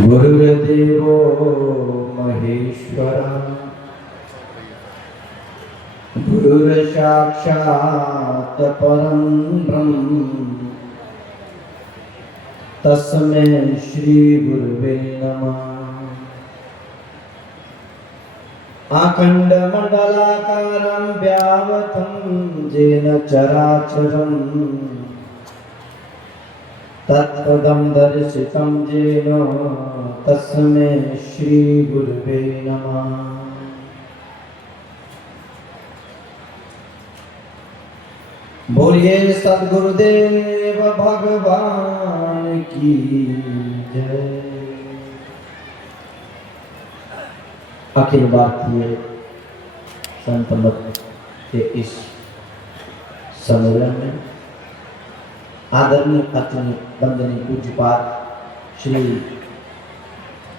गुरुर्देवो महेश्वरः गुरुर्साक्षात् परं ब्रह्म तस्मै श्री गुरुवे नमः। अखण्डमण्डलाकारं व्याप्तं येन चराचरं तत्पदं दर्शितं येन तस्मै श्री गुरुवे नमः। बोलिए सद्गुरुदेव भगवान की जय। अखिल भारतीय संत मत के इस सम्मेलन में आदरणीय अत्यंत वंदनीय पूज्यपाद श्री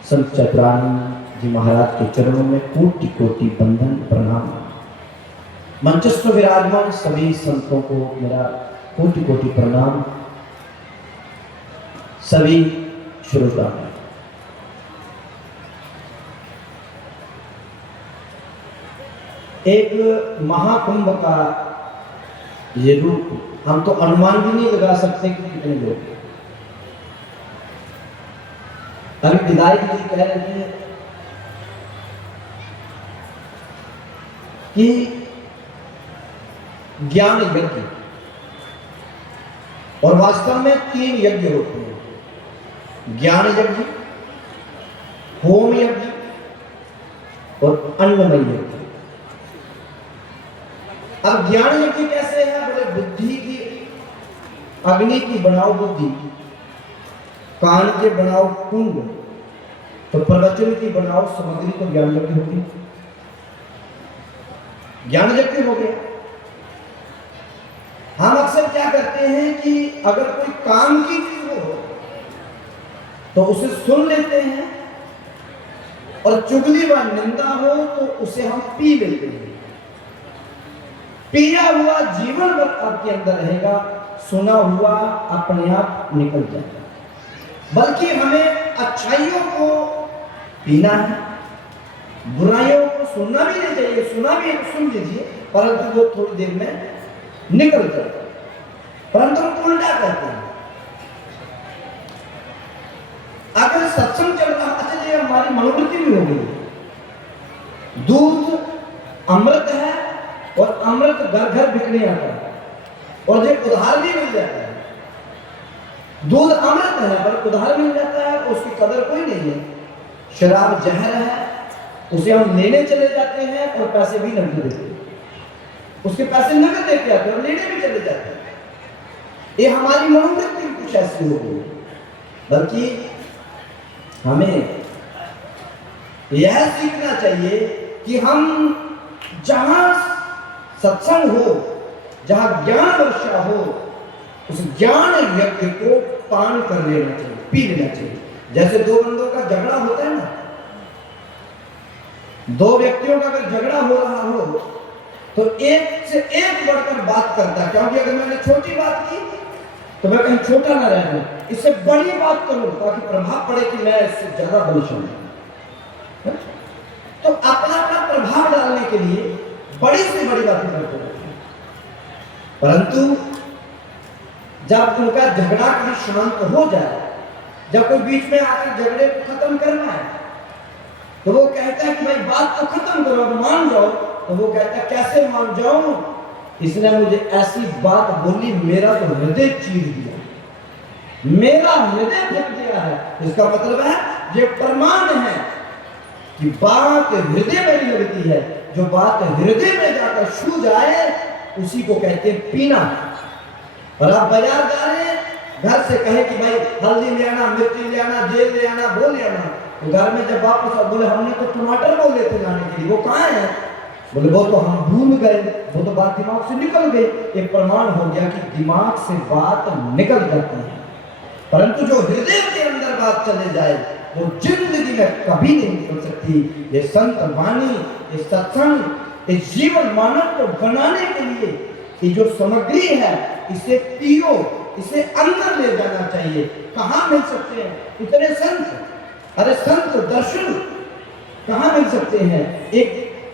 संत चतुरानंद जी महाराज के चरणों में कोटि कोटि वंदन प्रणाम। मंचस्थ विराजमान सभी संतों को मेरा कोटि कोटि प्रणाम। सभी श्रोता एक महाकुंभ का ये रूप हम तो अनुमान भी नहीं लगा सकते कि कितने लोग। अभी विदायक जी कह रहे थे कि ज्ञान यज्ञ और वास्तव में 3 यज्ञ होते हैं, ज्ञान यज्ञ, होम यज्ञ और अन्नमय यज्ञ। अब ज्ञान यज्ञ कैसे है? बोले बुद्धि की अग्नि की बनाओ बुद्धि, कान के बनाओ कुंड, तो प्रवचन की बनाओ सामग्री, तो ज्ञान यज्ञ होगी, ज्ञान यज्ञ हो गया। हम अक्सर क्या करते हैं कि अगर कोई काम की चीज हो तो उसे सुन लेते हैं, और चुगली व निंदा हो तो उसे हम पी लेते हैं। पिया हुआ जीवन भर आपके अंदर रहेगा, सुना हुआ अपने आप निकल जाएगा। बल्कि हमें अच्छाइयों को पीना है, बुराइयों को सुनना भी नहीं चाहिए। सुना भी है तो सुन लीजिए, परंतु वो थोड़ी देर में निकल जाता है। परंतु हम उल्टा करते हैं। अगर सत्संग चल रहा, अच्छा ये हमारी मनोवृत्ति भी हो गई। दूध अमृत है और अमृत घर घर बिकने आता है, और जो उधार भी मिल जाता है। दूध अमृत है पर उधार मिल जाता है, उसकी कदर कोई नहीं है। शराब जहर है, उसे हम लेने चले जाते हैं और पैसे भी नकद देते हैं, उसके पैसे नकद देके आते हैं और लेने भी चले जाते हैं। ये हमारी मनोवृत्ति कुछ ऐसी हो गई। बल्कि हमें यह सीखना चाहिए कि हम जहां सत्संग हो, जहां ज्ञान वर्षा हो, उस ज्ञान यज्ञ को पान कर लेना चाहिए, पी लेना चाहिए। जैसे 2 बंदों का झगड़ा होता है ना, 2 व्यक्तियों का अगर झगड़ा हो रहा हो तो एक से एक बढ़कर बात करता है, क्योंकि अगर मैंने छोटी बात की तो मैं कहीं छोटा ना रह जाऊं, इससे बड़ी बात करूं ताकि प्रभाव पड़े कि मैं इससे ज्यादा बलिष्ठ हूं। तो अपना अपना प्रभाव डालने के लिए बड़ी से बड़ी बातें करते हैं। परंतु जब उनका झगड़ा कहीं शांत हो जाए, जब कोई बीच में आकर झगड़े को खत्म करना है, तो वो कहता है कि भाई बात तो खत्म करो, मान जाओ। तो वो कहता है कैसे मान जाऊं, इसने मुझे ऐसी बात बोली, मेरा तो हृदय चीर दिया, मेरा हृदय फट गया है। इसका मतलब है ये प्रमाण है कि बात हृदय में लगती है। जो बात हृदय में जाकर छू जाए उसी को कहते हैं पीना। और आप बाजार जा रहे हैं, घर से कहे कि भाई हल्दी ले आना, मिर्ची ले आना, जेल ले आना, वो ले आना, तो घर में जब वापस बोले हमने तो टमाटर बोले थे लाने के लिए, वो कहाँ है? बोले वो तो हम भूल गए, वो तो बात दिमाग से निकल गई। एक प्रमाण हो गया कि दिमाग से बात निकल जाती है, परंतु जो हृदय के अंदर बात चले जाए वो जिंदगी में कभी नहीं निकल सकती। ये संत वाणी, ये सत्संग, इस जीवन मानव को बनाने के लिए ये जो सामग्री है इसे पियो, इसे अंदर ले जाना चाहिए। कहाँ मिल सकते हैं इतने संत? अरे संत दर्शन कहाँ मिल सकते हैं? एक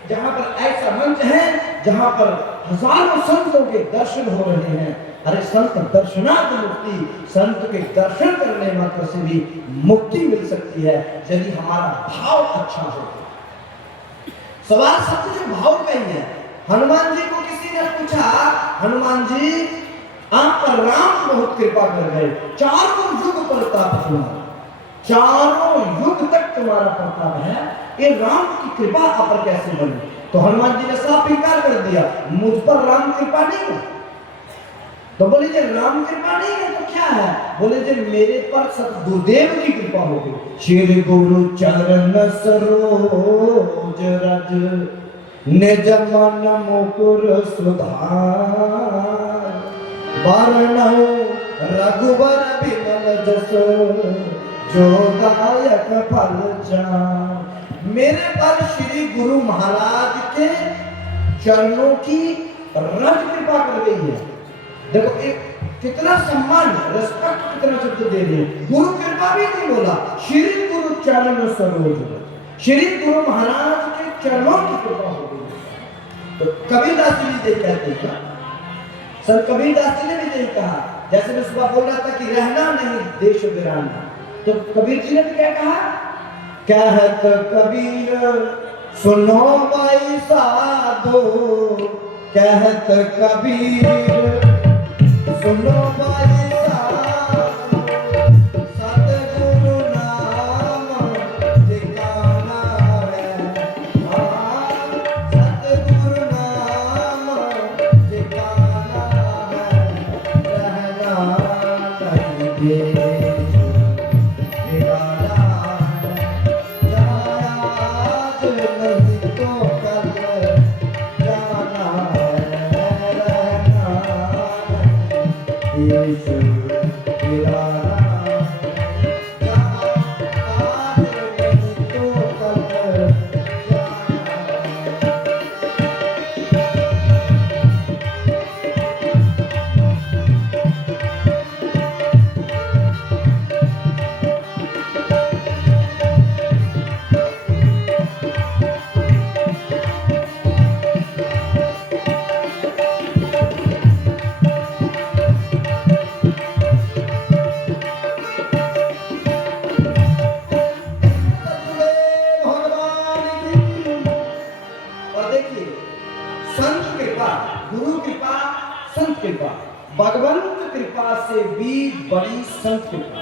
जहां पर ऐसा मंच है जहां पर हजारों संतों के दर्शन हो रहे हैं। अरे संत दर्शनार्थ मुक्ति, संत के दर्शन करने मात्र से भी मुक्ति मिल सकती है यदि हमारा भाव अच्छा हो। सवाल सबसे भाव का ही है। हनुमान जी को किसी ने पूछा, हनुमान जी आप पर राम बहुत कृपा कर गए, चारों युग प्रताप तुम्हारा, चारों युग तक तुम्हारा प्रताप है, ये राम की कृपा आप पर कैसे बनी? तो हनुमान जी ने साफ इनकार कर दिया, मुझ पर राम कृपा नहीं है। तो बोले जे राम कृपा नहीं है तो क्या है? बोले जे मेरे पर सतगुरुदेव की कृपा हो गई। श्री गुरु चरण सरोज रज निज मन मुकुर सुधार, बरनउँ रघुबर बिमल जसु जो दायक फल चार। मेरे पर श्री गुरु महाराज के चरणों की रज कृपा कर गई है। देखो एक कितना सम्मान, रेस्पेक्ट कितना शब्द दे रहे हैं। गुरु कृपा भी नहीं बोला, श्री गुरु चरण सरोज, श्री गुरु महाराज के चरणों की कृपा हो गई। तो कबीरदास जी ने कहते हैं, संत कबीरदास जी ने भी यही कहा। जैसे मैं सुबह बोल रहा था कि रहना नहीं देश वीराना, तो कबीर जी ने भी क्या कहा? कहत कबीर सुनो भाई साधो, कहत कबीर सुनो भाई साधो, सतगुरु नाम ठिकाना है, सतगुरु नाम ठिकाना है, रहना नहीं देश वीराना, आज नहीं तो कल जाना है, रहना नहीं देश वीराना, आज नहीं तो कल जाना भगवान की। और देखिए संत कृपा, गुरु कृपा, संत कृपा, भगवंत कृपा से भी बड़ी संत कृपा,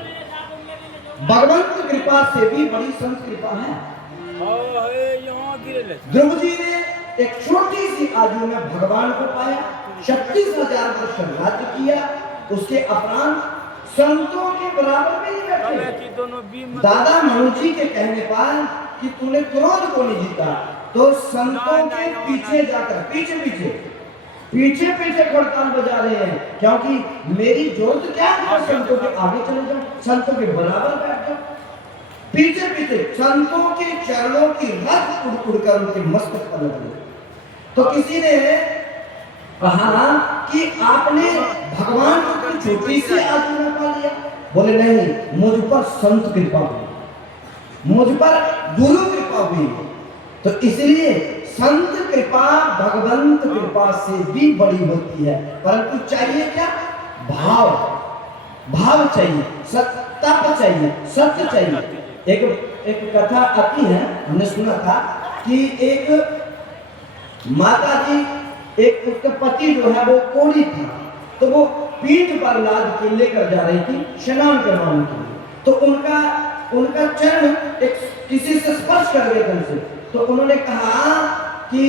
भगवंत कृपा से भी बड़ी संत कृपा है। ध्रुव जी ने एक छोटी सी आयु में भगवान को पाया, 36,000 वर्ष राज्य किया, उसके अपरांत संतों के बराबर में नहीं बैठे। दादा मनु जी के कहने पर कि तूने क्रोध को नहीं जीता, तो संतों के पीछे जाकर पीछे पीछे पीछे पीछे खड़ताल बजा रहे हैं, क्योंकि मेरी जरूरत क्या है? संतों के आगे चले जाओ, संतों के बराबर बैठ जाओ, पीछे पीछे संतों के चरणों की रस उड़ उड़कर उनके मस्तक पर लग गई। तो किसी ने कहा कि आपने भगवान को छोटी सी आयु में पा लिया। बोले नहीं, मुझ पर संत कृपा हुई, मुझ पर गुरु कृपा हुई। तो इसलिए संत कृपा भगवंत कृपा से भी बड़ी होती है, परंतु चाहिए क्या? भाव, भाव चाहिए, तप चाहिए, सत्य चाहिए। एक कथा आती है, हमने सुना था कि एक माता जी, एक उसका पति जो है वो कोढ़ी था, तो वो पीठ पर लाद के लेकर जा रही थी स्नान करवाने के लिए। तो उनका चरण एक किसी से स्पर्श कर गया से, तो उन्होंने कहा कि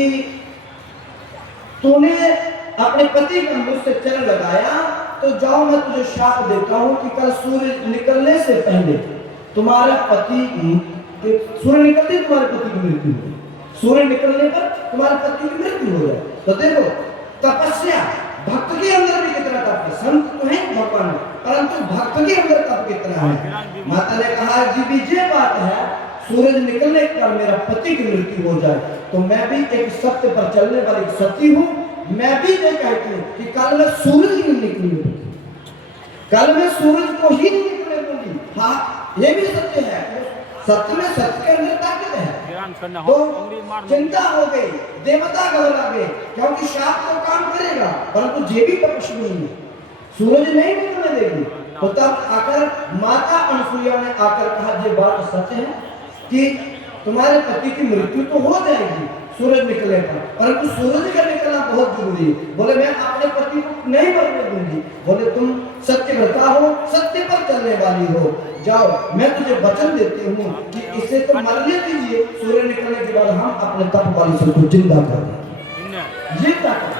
तूने अपने पति का मुझसे चरण लगाया, तो जाओ मैं तुझे शाप देता हूं कि कल सूर्य निकलने से पहले तुम्हारा पति, सूर्य निकलते तुम्हारे पति की मृत्यु हो, सूर्य निकलने पर तुम्हारे पति की मृत्यु हो जाए। तो देखो तपस्या, भक्त के अंदर भी कितना तप है। संत तो है भगवान, परंतु भक्त के अंदर तप कितना है। माता ने कहा कि भी ये बात है, सूरज निकलने पर मेरा पति की मृत्यु हो जाए, तो मैं भी एक सत्य पर चलने वाली सती हूँ, मैं भी ये कहती हूँ कि कल मैं सूरज ही नहीं निकलूंगी, कल मैं सूरज को ही नहीं निकलने दूंगी। हाँ ये भी सत्य है, सत्य में सत्य के अंदर ताकत है। तो चिंता हो गई, देवता घबरा गए, क्योंकि शाप तो काम करेगा परंतु जे भी तपस्वी नहीं है, सूरज नहीं निकलने देगी। तो तब आकर माता अनसुईया ने आकर कहा, ये बात सच है कि तुम्हारे पति की मृत्यु तो हो जाएगी सूरज निकले पर, परंतु सूरज का निकलना बहुत जरूरी है। बोले मैं अपने पति को नहीं मरने दूंगी। बोले तुम सत्यव्रता हो, सत्य पर चलने वाली हो, जाओ मैं तुझे वचन देती हूँ कि इसे तो मरने दीजिए, सूर्य निकलने के बाद हम अपने तप वाली से को जिंदा कर देंगे। ये ताकत।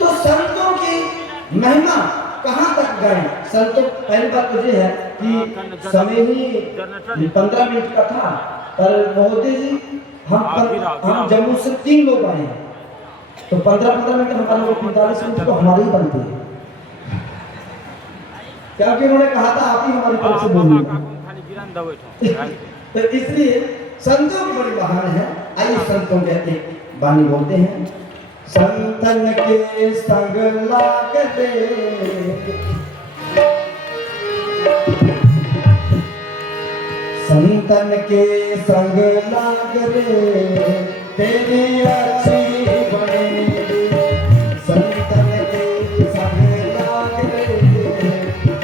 तो संतों की महिमा कहाँ तक गए? संतों, पहली बात तो ये है कि समय ही 15 मिनट का था, पर महोदय जी हम जम्मू से 3 लोग आए हैं, तो 15-15 मिनट हमारे लोग 45 मिनट तो हमारे ही बनते हैं, क्योंकि उन्होंने कहा था आप ही हमारी तरफ से बोलिए। तो इसलिए संतों की बड़ी बहान है। आइए संतों के एक वाणी बोलते हैं। संतन के संग लाग दे, संतन के संग लाग रे, तेरी अच्छी बनेगी। संतन के संग लाग रे,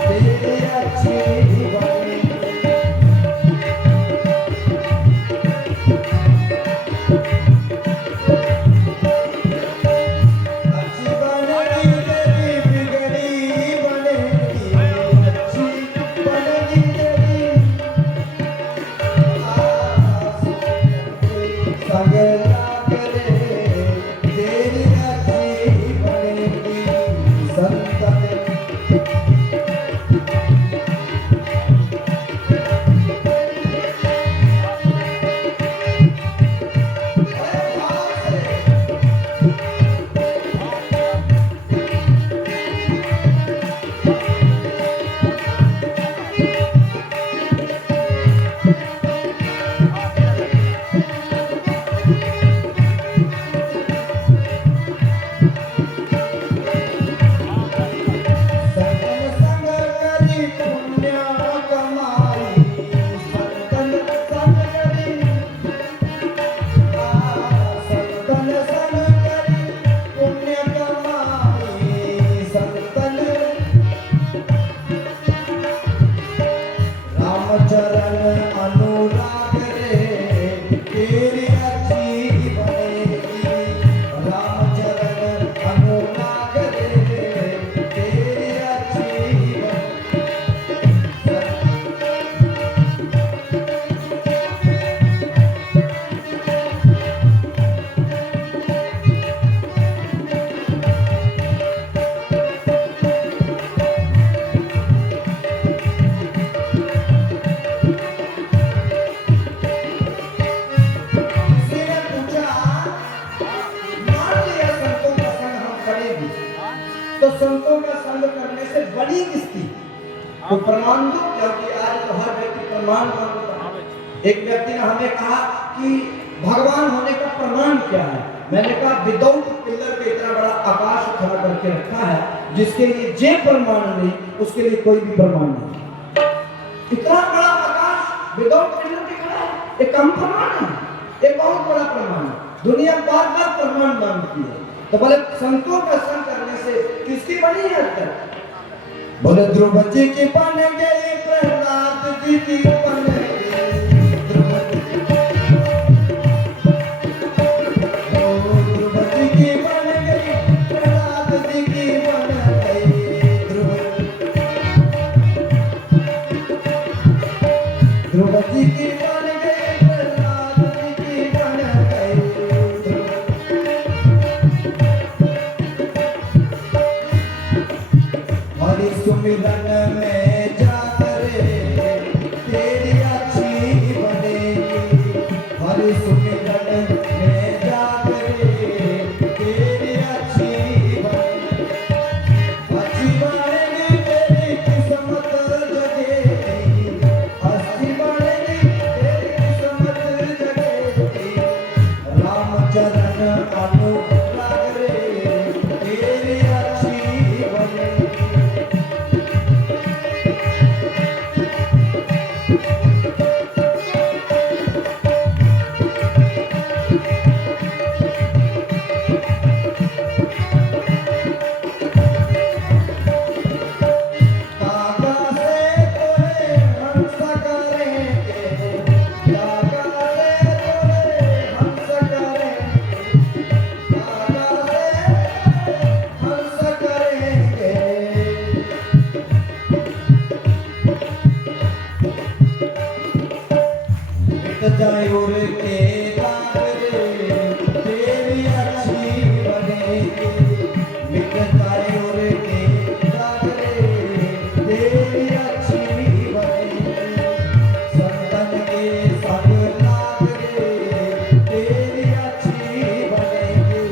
तेरी अच्छी बनेगी। अच्छी बनेगी तेरी बिगड़ी बनेगी, अच्छी बनेगी तेरी संग लाग रे, तेरी अच्छी बनेगी। संतन चरण अनुराग रे, तेरी अच्छी बनेगी। राम चरण अनुराग रे, तेरी अच्छी तो संतों का संग करने से बड़ी किस्ती तो प्रमाण दो, क्योंकि आज तो हर व्यक्ति प्रमाण मांगता है। एक व्यक्ति ने हमें कहा कि भगवान होने का प्रमाण क्या है? मैंने कहा विदाउट पिलर पे इतना बड़ा आकाश खड़ा करके रखा है, जिसके लिए जे प्रमाण नहीं उसके लिए कोई भी प्रमाण नहीं। इतना बड़ा आकाश विदाउट पिलर पे खड़ा है, एक कम प्रमाण है, एक बहुत बड़ा प्रमाण है। दुनिया बार बार प्रमाण मांगती है। तो बोले संतों का संग करने से किसकी बनी है तक? बोले ध्रुव जी की बन गई, प्रहलाद जी की बन गई, ध्रुव जी की बन गई, प्रहलाद जी की बन गई। ध्रुव जी की बन गई, प्रहलाद जी की बन गई। हरि सुमिरन में जाकर तेरी अच्छी बनेगी। हरि सुमिरन में जाकर तेरी अच्छी बनेगी। अच्छी बनेगी तेरी किस्मत जगेगी, अच्छी बनेगी मिट जाए उर के दाग रे, तेरी अच्छी बनेगी। मिट जाए उर के दाग रे, तेरी अच्छी बनेगी। संतन के संग लाग रे, तेरी अच्छी बनेगी।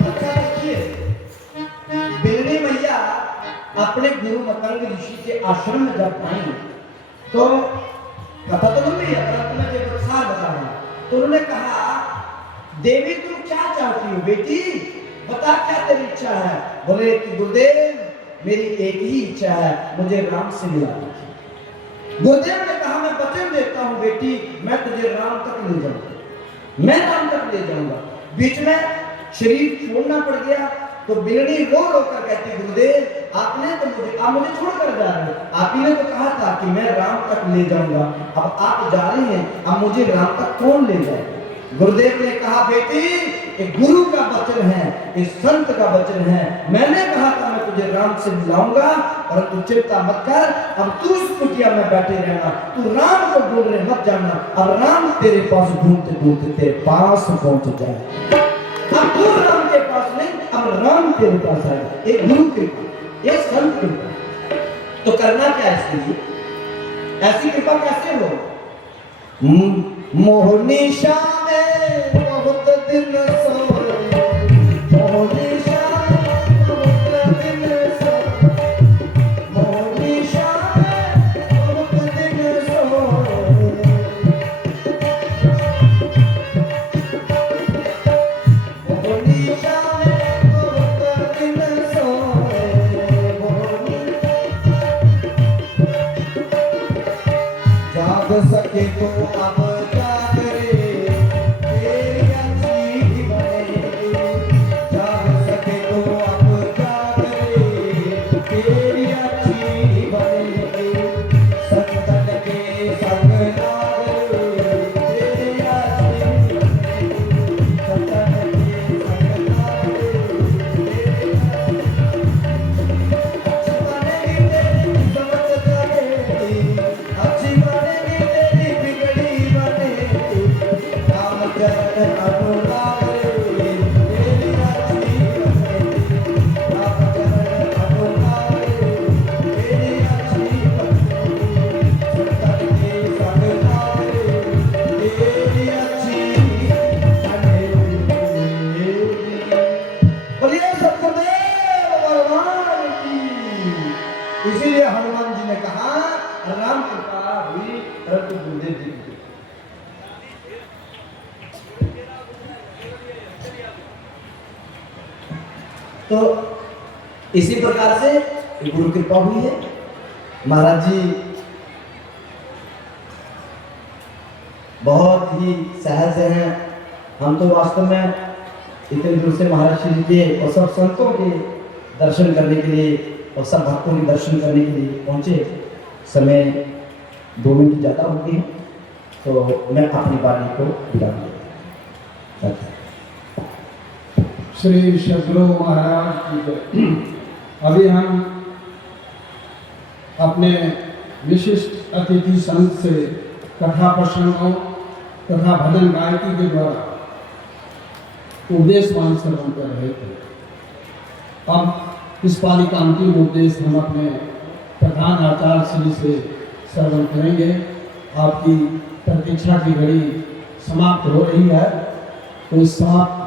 अच्छा देखिए, बिरनी मैया अपने गुरु मतंग ऋषि के आश्रम में जब आई तो कथा तो लंबी है, परंतु मैं जब सार बता रहा तो उन्होंने कहा, देवी तुम क्या चाहती हो बेटी, बता क्या तेरी इच्छा है। बोले कि गुरुदेव मेरी एक ही इच्छा है, मुझे राम से मिला दीजिए। गुरुदेव ने कहा, मैं वचन देता हूँ बेटी, मैं तुझे राम तक ले जाऊंगा, मैं राम तक ले जाऊंगा। बीच में शरीर छोड़ना पड़ गया तो बिलनी रो रो कर कहती, गुरुदेव आपने तो आप मुझे छोड़कर जा रहे हैं, आप ही ने तो कहा था कि मैं राम तक ले जाऊंगा, अब आप जा रहे हैं, अब मुझे राम तक कौन ले जाएगा। गुरुदेव ने कहा, बेटी एक गुरु का वचन है, एक संत का वचन है, मैंने कहा था मैं तुझे राम से मिलाऊंगा, परंतु चिंता मत कर, अब तू इस कुटिया में बैठे रहना, तू राम को ढूंढने मत जाना, अब राम तेरे पास ढूंढते ढूंढते तेरे पास पहुंच जाए। अब तू राम के पास नहीं, अब राम तेरे पास आएगा। एक गुरु कृपा, एक संत कृपा। तो करना क्या है इसके लिए, ऐसी कृपा कैसे हो। मोहनी शाम बहुत दिन सोए, मोहनी शाम बहुत दिन सोए, मोहनी शाम बहुत दिन सोए। मोहनी शाम बहुत दिन सोए, मोहनी जाग सके तो अब जाग रे, तेरी अच्छी बनेगी। जाग सके तो अब जाग रे, तेरी अच्छी बनेगी। संतन के संग लाग रे, तेरी अच्छी बनेगी। संतन के संग लाग रे, तेरी अच्छी बनेगी। तेरी समझ जाएगी, अच्छी बनेगी तेरी बिगड़ी बनेगी। राम चरण अनुराग रे, तेरी अच्छी बनेगी। राम चरण अनुराग रे, तेरी अच्छी बनेगी। संतन के संग लाग रे, तेरी अच्छी बनेगी। बोलिए सत्यदेव भगवान की। इसीलिए हनुमान जी ने कहा, राम कृपा हुई परंतु गुरुदेव जी की। तो इसी प्रकार से गुरु कृपा हुई है। महाराज जी बहुत ही सहज हैं। हम तो वास्तव में इतने दूर से महाराज श्री के और सब संतों के दर्शन करने के लिए और सब भक्तों के दर्शन करने के लिए पहुंचे। समय 2 मिनट ज़्यादा हो गई है, तो मैं अपनी वाणी को विराम देता हूं। श्री सदगुरु महाराज की जय। अभी हम अपने विशिष्ट अतिथि संत से कथा प्रसंगों तथा भजन गायकी के द्वारा उपदेशवान श्रवण कर रहे थे। अब इस पाली का अंतिम उपदेश हम अपने प्रधान आचार्य श्री से श्रवण करेंगे। आपकी प्रतीक्षा की घड़ी समाप्त हो रही है, तो इस समाप्त